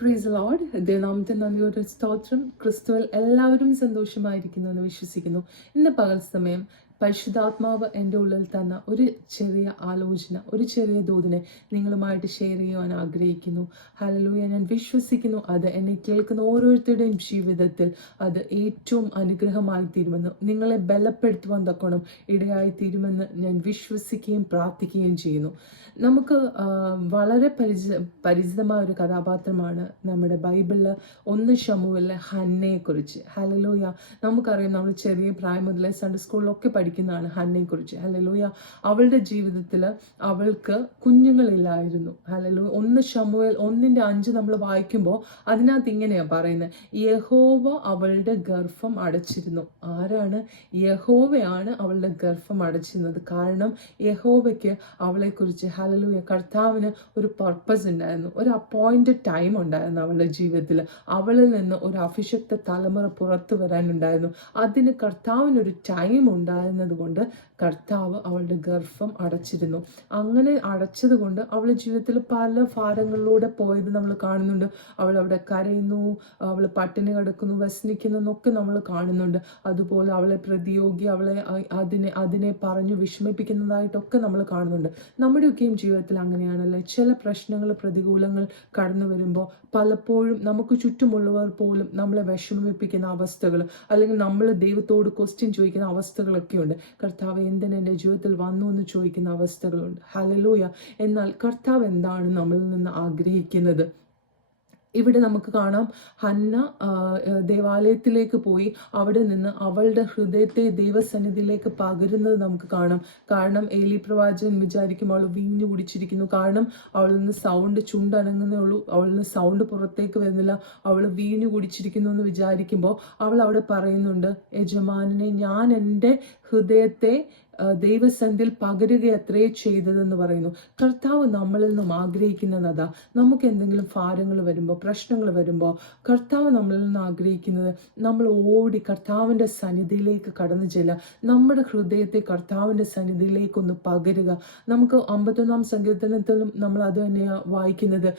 Praise Lord. ദൈവനാമത്തെ നന്ദിയോടെ സ്തോത്രം. ക്രിസ്തുവിൽ എല്ലാവരും സന്തോഷമായിരിക്കുന്നു എന്ന് വിശ്വസിക്കുന്നു. ഇന്ന് പകൽ സമയം പരിശുദ്ധാത്മാവ് എൻ്റെ ഉള്ളിൽ തന്ന ഒരു ചെറിയ ആലോചന, ഒരു ചെറിയ ദൂതിനെ നിങ്ങളുമായിട്ട് ഷെയർ ചെയ്യുവാൻ ആഗ്രഹിക്കുന്നു. ഹല്ലേലൂയ. ഞാൻ വിശ്വസിക്കുന്നു അത് എന്നെ കേൾക്കുന്ന ഓരോരുത്തരുടെയും ജീവിതത്തിൽ അത് ഏറ്റവും അനുഗ്രഹമായി തീരുമെന്ന്, നിങ്ങളെ ബലപ്പെടുത്തുവാൻ തക്കോണം ഇടയായി തീരുമെന്ന് ഞാൻ വിശ്വസിക്കുകയും പ്രാർത്ഥിക്കുകയും ചെയ്യുന്നു. നമുക്ക് വളരെ പരിചിതമായ ഒരു കഥാപാത്രമാണ് നമ്മുടെ ബൈബിളിൽ 1 ശമൂവേലിലെ ഹന്നയെക്കുറിച്ച്. ഹല്ലേലൂയ. നമുക്കറിയാം, നമ്മൾ ചെറിയ പ്രായം മുതലേ സൺഡേ സ്കൂളിലൊക്കെ പഠിക്കുന്നതാണ് ഹന്നയെക്കുറിച്ച്. ഹല്ലേലൂയ. അവളുടെ ജീവിതത്തിൽ അവൾക്ക് കുഞ്ഞുങ്ങളില്ലായിരുന്നു. ഹല്ലേലൂയ. 1 ശമൂവേൽ 1:5 നമ്മൾ വായിക്കുമ്പോൾ അതിനകത്ത് ഇങ്ങനെയാണ് പറയുന്നത്, യഹോവ അവളുടെ ഗർഭം അടച്ചിരുന്നു. ആരാണ്? യഹോവയാണ് അവളുടെ ഗർഭം അടച്ചിരുന്നത്. കാരണം യഹോവയ്ക്ക് അവളെക്കുറിച്ച്, ഹല്ലേലൂയ, കർത്താവിന് ഒരു പർപ്പസ് ഉണ്ടായിരുന്നു, ഒരു അപ്പോയിന്റഡ് ടൈം ഉണ്ടായിരുന്നു അവളുടെ ജീവിതത്തിൽ. അവളിൽ നിന്ന് ഒരു അഭിഷക്ത തലമുറ പുറത്തു വരാനുണ്ടായിരുന്നു. അതിന് കർത്താവിനൊരു ടൈം ഉണ്ടായിരുന്നത് കൊണ്ട് കർത്താവ് അവളുടെ ഗർഭം അടച്ചിരുന്നു. അങ്ങനെ അടച്ചത് കൊണ്ട് അവളുടെ ജീവിതത്തിൽ പല ഭാരങ്ങളിലൂടെ പോയത് നമ്മൾ കാണുന്നുണ്ട്. അവൾ അവിടെ കരയുന്നു, അവൾ പട്ടിണി കിടക്കുന്നു, വ്യസനിക്കുന്നു എന്നൊക്കെ നമ്മൾ കാണുന്നുണ്ട്. അതുപോലെ അവളെ പ്രതിയോഗി, അവളെ അതിനെ പറഞ്ഞു വിഷമിപ്പിക്കുന്നതായിട്ടൊക്കെ നമ്മൾ കാണുന്നുണ്ട്. നമ്മുടെയൊക്കെയും ജീവിതത്തിൽ അങ്ങനെയാണല്ലേ? ചില പ്രശ്നങ്ങൾ, പ്രതികൂലങ്ങൾ കടന്നു വരുമ്പോൾ പലപ്പോഴും നമുക്ക് ചുറ്റുമുള്ളവർ പോലും നമ്മളെ വിഷമിപ്പിക്കുന്ന അവസ്ഥകൾ, അല്ലെങ്കിൽ നമ്മൾ ദൈവത്തോട് ക്വസ്റ്റ്യൻ ചോദിക്കുന്ന അവസ്ഥകളൊക്കെ ഉണ്ട്. കർത്താവ് എന്തിന് എൻ്റെ ജീവിതത്തിൽ വന്നു എന്ന് ചോദിക്കുന്ന അവസ്ഥകളുണ്ട്. ഹല്ലേലൂയ. എന്നാൽ കർത്താവ് എന്താണ് നമ്മളിൽ നിന്ന് ആഗ്രഹിക്കുന്നത്? ഇവിടെ നമുക്ക് കാണാം, ഹന്ന ദേവാലയത്തിലേക്ക് പോയി അവിടെ നിന്ന് അവളുടെ ഹൃദയത്തെ ദൈവസന്നിധിയിലേക്ക് പകരുന്നത് നമുക്ക് കാണാം. കാരണം ഏലി പ്രവാചകൻ വിചാരിക്കും അവൾ വീഞ്ഞു കുടിച്ചിരിക്കുന്നു, കാരണം അവളിൽ നിന്ന് സൗണ്ട് ചുണ്ടനങ്ങുന്നേ ഉള്ളൂ, അവളിൽ നിന്ന് സൗണ്ട് പുറത്തേക്ക് വരുന്നില്ല, അവൾ വീഞ്ഞു കുടിച്ചിരിക്കുന്നു എന്ന് വിചാരിക്കുമ്പോൾ അവൾ അവിടെ പറയുന്നുണ്ട്, യജമാനനെ, ഞാൻ എൻ്റെ ഹൃദയത്തെ ദൈവസന്നിധിയിൽ പകരുക അത്രേ ചെയ്തതെന്ന് പറയുന്നു. കർത്താവ് നമ്മളിൽ നിന്നും ആഗ്രഹിക്കുന്നത് അതാ. നമുക്ക് എന്തെങ്കിലും ഭാരങ്ങൾ വരുമ്പോൾ, പ്രശ്നങ്ങൾ വരുമ്പോൾ കർത്താവ് നമ്മളിൽ നിന്ന് ആഗ്രഹിക്കുന്നത് നമ്മൾ ഓടി കർത്താവിൻ്റെ സന്നിധിയിലേക്ക് കടന്നു ചെല്ലുക, നമ്മുടെ ഹൃദയത്തെ കർത്താവിൻ്റെ സന്നിധിയിലേക്കൊന്ന് പകരുക. നമുക്ക് 51-ാം സങ്കീർത്തനത്തിലും നമ്മൾ അത് തന്നെയാണ് വായിക്കുന്നത്.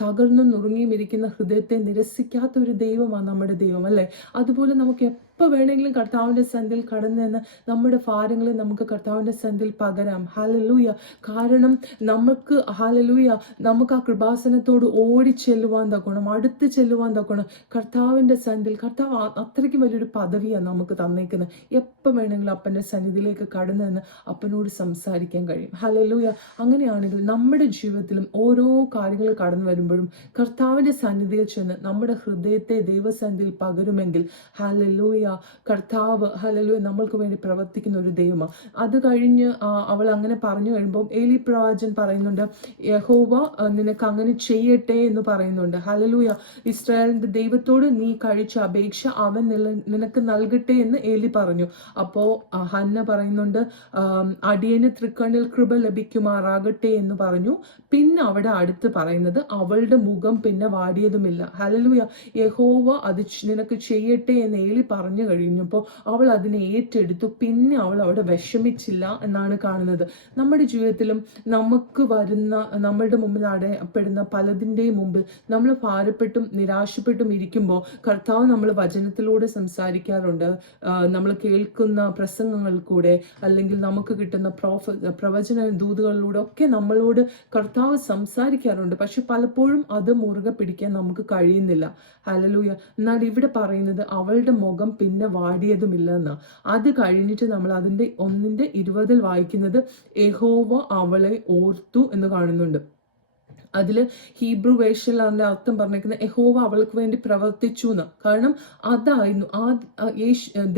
തകർന്നും നുറുങ്ങിയും ഇരിക്കുന്ന ഹൃദയത്തെ നിരസിക്കാത്ത ഒരു ദൈവമാണ് നമ്മുടെ ദൈവം, അല്ലേ? അതുപോലെ നമുക്ക് എപ്പോൾ വേണമെങ്കിലും കർത്താവിൻ്റെ സന്നിധിയിൽ കടന്നു നിന്ന് നമ്മുടെ ഭാരങ്ങളെ നമുക്ക് കർത്താവിൻ്റെ സന്നിധിയിൽ പകരാം. ഹല്ലേലൂയ. കാരണം നമുക്ക്, ഹല്ലേലൂയ, നമുക്ക് ആ കൃപാസനത്തോട് ഓടി ചെല്ലുവാൻ തക്കണം, അടുത്ത് ചെല്ലുവാൻ തക്കണം കർത്താവിൻ്റെ സന്നിധിയിൽ. കർത്താവ് അത്രയ്ക്കും വലിയൊരു പദവിയാണ് നമുക്ക് തന്നേക്കുന്നത്. എപ്പോൾ വേണമെങ്കിലും അപ്പൻ്റെ സന്നിധിയിലേക്ക് കടന്നു നിന്ന് അപ്പനോട് സംസാരിക്കാൻ കഴിയും. ഹല്ലേലൂയ. അങ്ങനെയാണെങ്കിൽ നമ്മുടെ ജീവിതത്തിലും ഓരോ കാര്യങ്ങൾ കടന്നു വരുമ്പോഴും കർത്താവിൻ്റെ സന്നിധിയിൽ ചെന്ന് നമ്മുടെ ഹൃദയത്തെ ദൈവസന്നിധിയിൽ പകരുമെങ്കിൽ, ഹല്ലേലൂയ, കർത്താവ്, ഹല്ലേലൂയ, നമ്മൾക്ക് വേണ്ടി പ്രവർത്തിക്കുന്ന ഒരു ദൈവമാണ്. അത് കഴിഞ്ഞ് അവൾ അങ്ങനെ പറഞ്ഞു കഴിയുമ്പോൾ ഏലി പ്രവാചകൻ പറയുന്നുണ്ട്, യഹോവ നിനക്ക് അങ്ങനെ ചെയ്യട്ടെ എന്ന് പറയുന്നുണ്ട്. ഹല്ലേലൂയ. ഇസ്രായേലിന്റെ ദൈവത്തോട് നീ കഴിച്ച അപേക്ഷ അവൻ നിനക്ക് നൽകട്ടെ എന്ന് ഏലി പറഞ്ഞു. അപ്പോൾ ഹന്ന പറയുന്നുണ്ട്, അടിയന് തൃക്കണ്ണിൽ കൃപ ലഭിക്കുമാറാകട്ടെ എന്ന് പറഞ്ഞു. പിന്നെ അവിടെ അടുത്ത് പറയുന്നത്, അവളുടെ മുഖം പിന്നെ വാടിയതുമില്ല. ഹല്ലേലൂയ. യഹോവ അത് നിനക്ക് ചെയ്യട്ടെ എന്ന് ഏലി പറഞ്ഞു കഴിഞ്ഞപ്പോൾ അവൾ അതിനെ ഏറ്റെടുത്തു. പിന്നെ അവൾ അവിടെ വിഷമിച്ചില്ല എന്നാണ് കാണുന്നത്. നമ്മുടെ ജീവിതത്തിലും നമുക്ക് വരുന്ന, നമ്മളുടെ മുമ്പിൽ അടയപ്പെടുന്ന പലതിൻ്റെയും മുമ്പിൽ നമ്മൾ ഭാരപ്പെട്ടും നിരാശപ്പെട്ടും ഇരിക്കുമ്പോൾ കർത്താവ് നമ്മൾ വചനത്തിലൂടെ സംസാരിക്കാറുണ്ട്. നമ്മൾ കേൾക്കുന്ന പ്രസംഗങ്ങൾ കൂടെ, അല്ലെങ്കിൽ നമുക്ക് കിട്ടുന്ന പ്രവചന ദൂതുകളിലൂടെ ഒക്കെ നമ്മളോട് കർത്താവ് സംസാരിക്കാറുണ്ട്. പക്ഷെ പലപ്പോഴും അത് മുറുകെ പിടിക്കാൻ നമുക്ക് കഴിയുന്നില്ല. ഹല്ലേലൂയ. എന്നാൽ ഇവിടെ പറയുന്നത് അവളുടെ മുഖം പിന്നെ വാടിയതുമില്ല എന്നാ. അത് കഴിഞ്ഞിട്ട് നമ്മൾ അതിൻ്റെ 1:20 വായിക്കുന്നത്, യഹോവ അവളെ ഓർത്തു എന്ന് കാണുന്നുണ്ട്. അതിൽ ഹീബ്രു വേർഷനിൽ അതിൻ്റെ അർത്ഥം പറഞ്ഞിരിക്കുന്നത് യഹോവ അവൾക്ക് വേണ്ടി പ്രവർത്തിച്ചു എന്ന്. കാരണം അതായിരുന്നു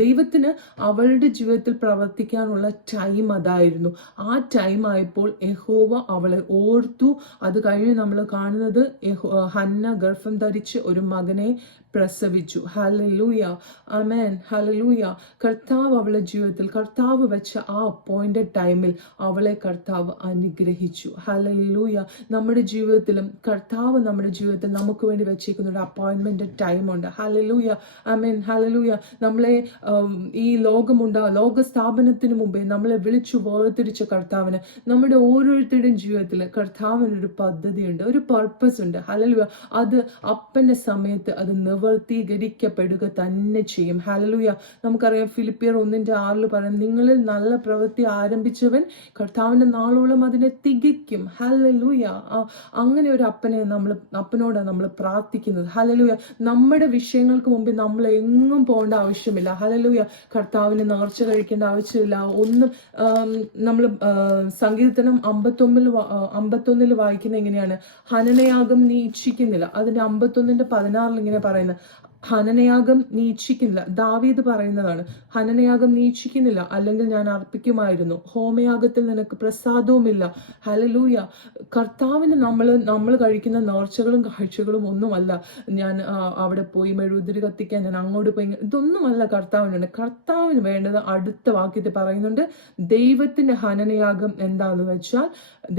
ദൈവത്തിന് അവളുടെ ജീവിതത്തിൽ പ്രവർത്തിക്കാനുള്ള ടൈം അതായിരുന്നു. ആ ടൈം ആയപ്പോൾ യഹോവ അവളെ ഓർത്തു. അത് കഴിഞ്ഞ് നമ്മൾ കാണുന്നത് ഹന്ന ഗർഭം ധരിച്ച് ഒരു മകനെ പ്രസവിച്ചു. ഹല്ലേലൂയ, ആമേൻ, ഹല്ലേലൂയ. കർത്താവ് അവളുടെ ജീവിതത്തിൽ, കർത്താവ് വെച്ച ആ അപ്പോയിന്റഡ് ടൈമിൽ അവളെ കർത്താവ് അനുഗ്രഹിച്ചു. ഹല്ലേലൂയ. നമ്മുടെ ജീവിതത്തിലും കർത്താവ് നമ്മുടെ ജീവിതത്തിൽ നമുക്ക് വേണ്ടി വെച്ചേക്കുന്ന ഒരു അപ്പോയിന്റ്മെന്റ് ടൈമുണ്ട്. ഹല്ലേലൂയ, ആമേൻ, ഹല്ലേലൂയ. നമ്മളെ ഈ ലോക സ്ഥാപനത്തിന് മുമ്പേ നമ്മളെ വിളിച്ചു വേർതിരിച്ച കർത്താവിന് നമ്മുടെ ഓരോരുത്തരുടെയും ജീവിതത്തിൽ കർത്താവിനൊരു പദ്ധതിയുണ്ട്, ഒരു പർപ്പസ് ഉണ്ട്. ഹല്ലേലൂയ. അത് അപ്പന്റെ സമയത്ത് അത് നിവർത്തീകരിക്കപ്പെടുക തന്നെ ചെയ്യും. ഹല്ലേലൂയ. നമുക്കറിയാം ഫിലിപ്പിയർ 1:6 പറയും, നിങ്ങളിൽ നല്ല പ്രവൃത്തി ആരംഭിച്ചവൻ കർത്താവിന്റെ നാളോളം അതിനെ തികയ്ക്കും. ഹല്ലേലൂയ. അങ്ങനെ ഒരു അപ്പനോടാണ് നമ്മൾ പ്രാർത്ഥിക്കുന്നത്. ഹല്ലേലൂയ. നമ്മുടെ വിഷയങ്ങൾക്ക് മുമ്പ് നമ്മൾ എങ്ങും പോകേണ്ട ആവശ്യമില്ല. ഹല്ലേലൂയ. കർത്താവിന് നേർച്ച കഴിക്കേണ്ട ആവശ്യമില്ല. ഒന്നും നമ്മൾ സങ്കീർത്തനം 51 വായിക്കുന്ന എങ്ങനെയാണ്, ഹനനയാഗം നീ ഇച്ഛിക്കുന്നില്ല. അതിന്റെ 51:16 ഇങ്ങനെ പറയുന്നത്, ഹനനയാഗം നീ ഇച്ഛിക്കുന്നില്ല. ദാവീദ് പറയുന്നതാണ്, ഹനനയാഗം നീ ഇച്ഛിക്കുന്നില്ല, അല്ലെങ്കിൽ ഞാൻ അർപ്പിക്കുമായിരുന്നു. ഹോമയാഗത്തിൽ നിനക്ക് പ്രസാദവുമില്ല. ഹല്ലേലൂയ. കർത്താവിന് നമ്മൾ കഴിക്കുന്ന നേർച്ചകളും കാഴ്ചകളും ഒന്നുമല്ല. ഞാൻ അവിടെ പോയി മെഴുകുതിരി കത്തിക്കാൻ, ഞാൻ അങ്ങോട്ട് പോയി, ഇതൊന്നുമല്ല കർത്താവിനുണ്ട്. കർത്താവിന് വേണ്ടത് അടുത്ത വാക്യത്തിൽ പറയുന്നുണ്ട്, ദൈവത്തിന്റെ ഹനനയാഗം എന്താന്ന് വെച്ചാൽ,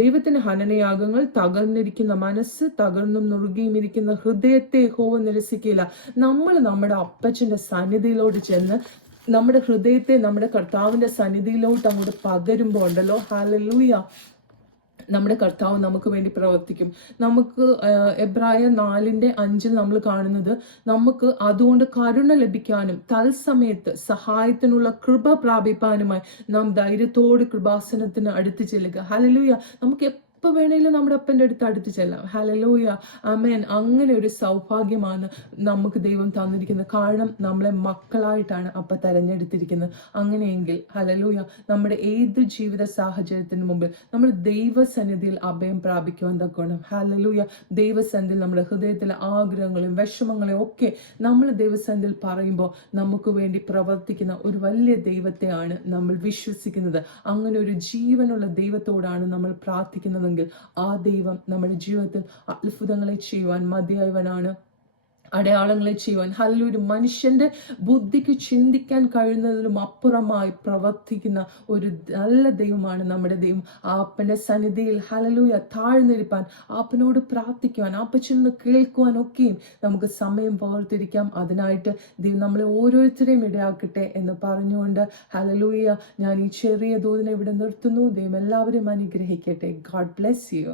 ദൈവത്തിന്റെ ഹനനയാഗങ്ങൾ തകർന്നിരിക്കുന്ന മനസ്സ്, തകർന്നും നുറുകിയും ഇരിക്കുന്ന ഹൃദയത്തെ യഹോവ നിരസിക്കില്ല. നമ്മൾ നമ്മുടെ അപ്പച്ചന്റെ സന്നിധിയിലോട്ട് ചെന്ന് നമ്മുടെ ഹൃദയത്തെ നമ്മുടെ കർത്താവിന്റെ സന്നിധിയിലോട്ട് അങ്ങോട്ട് പകരുമ്പോൾ ഉണ്ടല്ലോ, ഹല്ലേലൂയ, നമ്മുടെ കർത്താവ് നമുക്ക് വേണ്ടി പ്രവർത്തിക്കും. നമുക്ക് എബ്രായർ 4:5 നമ്മൾ കാണുന്നത്, നമുക്ക് അതുകൊണ്ട് കരുണ ലഭിക്കാനും തത്സമയത്ത് സഹായത്തിനുള്ള കൃപ പ്രാപിപ്പാനുമായി നാം ധൈര്യത്തോട് കൃപാസനത്തിന് അടുത്ത് ചെല്ലുക. ഹല്ലേലൂയ. നമുക്ക് എപ്പോൾ വേണേലും നമ്മുടെ അപ്പൻ്റെ അടുത്ത് ചെല്ലാം. ഹല്ലേലൂയ, ആമേൻ. അങ്ങനെ ഒരു സൗഭാഗ്യമാണ് നമുക്ക് ദൈവം തന്നിരിക്കുന്നത്. കാരണം നമ്മളെ മക്കളായിട്ടാണ് അപ്പ തെരഞ്ഞെടുത്തിരിക്കുന്നത്. അങ്ങനെയെങ്കിൽ ഹല്ലേലൂയ, നമ്മുടെ ഏത് ജീവിത സാഹചര്യത്തിന് മുമ്പിൽ നമ്മൾ ദൈവസന്നിധിയിൽ അഭയം പ്രാപിക്കുവാൻ തക്കോണം. ഹല്ലേലൂയ. ദൈവസന്നിധിയിൽ നമ്മുടെ ഹൃദയത്തിലെ ആഗ്രഹങ്ങളെയും വിഷമങ്ങളെയും ഒക്കെ നമ്മൾ ദൈവസന്നിധിയിൽ പറയുമ്പോൾ നമുക്ക് വേണ്ടി പ്രവർത്തിക്കുന്ന ഒരു വലിയ ദൈവത്തെയാണ് നമ്മൾ വിശ്വസിക്കുന്നത്. അങ്ങനെ ഒരു ജീവനുള്ള ദൈവത്തോടാണ് നമ്മൾ പ്രാർത്ഥിക്കുന്നത്. ആ ദൈവം നമ്മുടെ ജീവിതത്തിൽ അത്ഭുതങ്ങളെ ചെയ്യുവാൻ മതിയായവനാണ്, അടയാളങ്ങളെ ചെയ്യുവാൻ. ഹല്ലേലൂയ. മനുഷ്യന്റെ ബുദ്ധിക്ക് ചിന്തിക്കാൻ കഴിയുന്നതിലും അപ്പുറമായി പ്രവർത്തിക്കുന്ന ഒരു നല്ല ദൈവമാണ് നമ്മുടെ ദൈവം. ആപ്പന്റെ സന്നിധിയിൽ ഹല്ലേലൂയ താഴ്ന്നിരിപ്പാൻ, ആപ്പനോട് പ്രാർത്ഥിക്കുവാൻ, ആപ്പച്ചെന്ന് കേൾക്കുവാൻ ഒക്കെയും നമുക്ക് സമയം പകർത്തിരിക്കാം. അതിനായിട്ട് ദൈവം നമ്മളെ ഓരോരുത്തരെയും ഇടയാക്കട്ടെ എന്ന് പറഞ്ഞുകൊണ്ട് ഹല്ലേലൂയ, ഞാൻ ഈ ചെറിയ ദൂതിനെ ഇവിടെ നിർത്തുന്നു. ദൈവം എല്ലാവരെയും അനുഗ്രഹിക്കട്ടെ. God bless you.